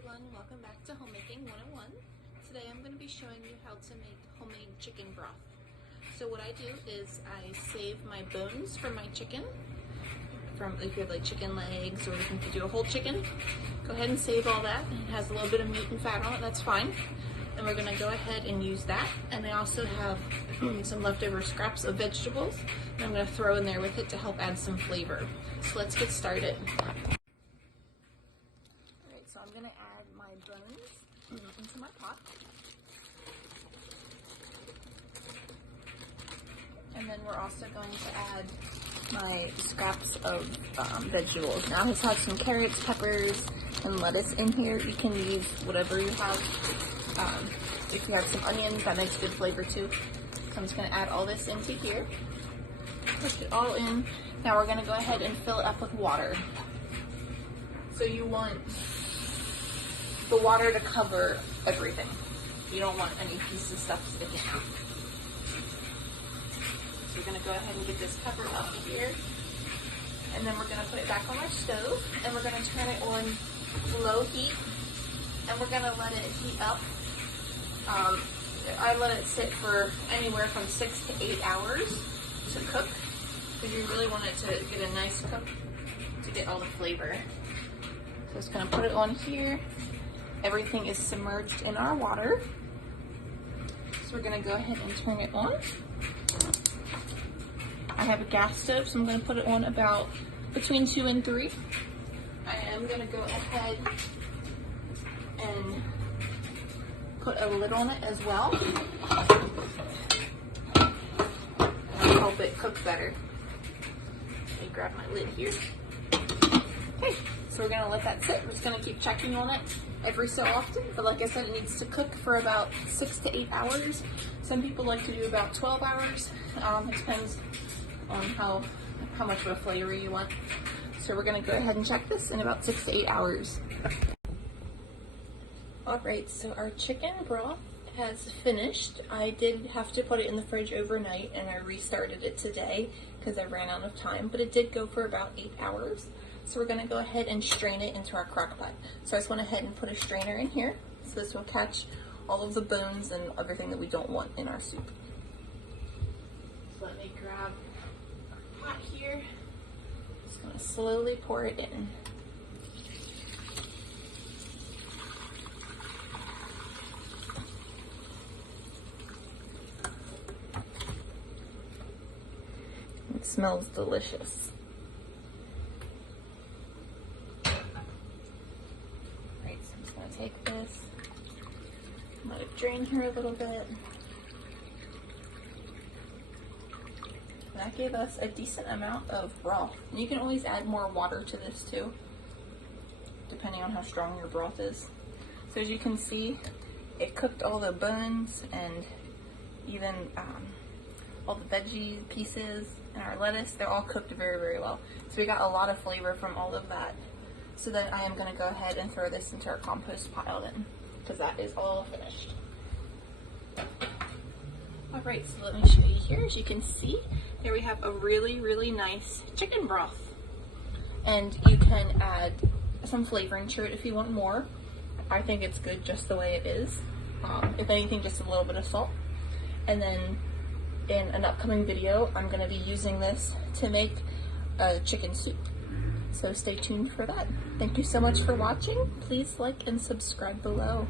everyone, welcome back to Homemaking 101. Today I'm going to be showing you how to make homemade chicken broth. So what I do is I save my bones from my chicken, from if you have like chicken legs or looking to do a whole chicken, go ahead and save all that. It has a little bit of meat and fat on it, that's fine. And we're going to go ahead and use that. And I also have some leftover scraps of vegetables that I'm going to throw in there with it to help add some flavor. So let's get started. So I'm going to add my bones into my pot. And then we're also going to add my scraps of vegetables. Now this has some carrots, peppers, and lettuce in here. You can use whatever you have. If you have some onions, that makes good flavor too. So I'm just going to add all this into here. Push it all in. Now we're going to go ahead and fill it up with water. So you want the water to cover everything. You don't want any piece of stuff sticking out. So we're going to go ahead and get this covered up here. And then we're going to put it back on our stove. And we're going to turn it on low heat. And we're going to let it heat up. I let it sit for anywhere from 6 to 8 hours to cook. Because you really want it to get a nice cook to get all the flavor. So just going to put it on here. Everything is submerged in our water. So we're going to go ahead and turn it on. I have a gas stove, so I'm going to put it on about between 2 and 3. I am going to go ahead and put a lid on it as well. That'll help it cook better. Let me grab my lid here. Okay, so we're going to let that sit. We're just going to keep checking on it every so often, but like I said, it needs to cook for about 6 to 8 hours. Some people like to do about 12 hours. It depends on how much of a flavor you want. So we're going to go ahead and check this in about 6 to 8 hours. Alright, so our chicken broth has finished. I did have to put it in the fridge overnight and I restarted it today because I ran out of time, but it did go for about 8 hours. So we're going to go ahead and strain it into our crock pot. So I just went ahead and put a strainer in here so this will catch all of the bones and everything that we don't want in our soup. So let me grab our pot here. Just going to slowly pour it in. It smells delicious. Right, so I'm just going to take this, let it drain here a little bit. That gave us a decent amount of broth. And you can always add more water to this too, depending on how strong your broth is. So as you can see, it cooked all the bones and even all the veggie pieces and our lettuce. They're all cooked very, very well. So we got a lot of flavor from all of that. So then I am going to go ahead and throw this into our compost pile then, because that is all finished. Alright, so let me show you here. As you can see, there we have a really, really nice chicken broth. And you can add some flavoring to it if you want more. I think it's good just the way it is. If anything, just a little bit of salt. And then in an upcoming video, I'm going to be using this to make a chicken soup. So stay tuned for that. Thank you so much for watching. Please like and subscribe below.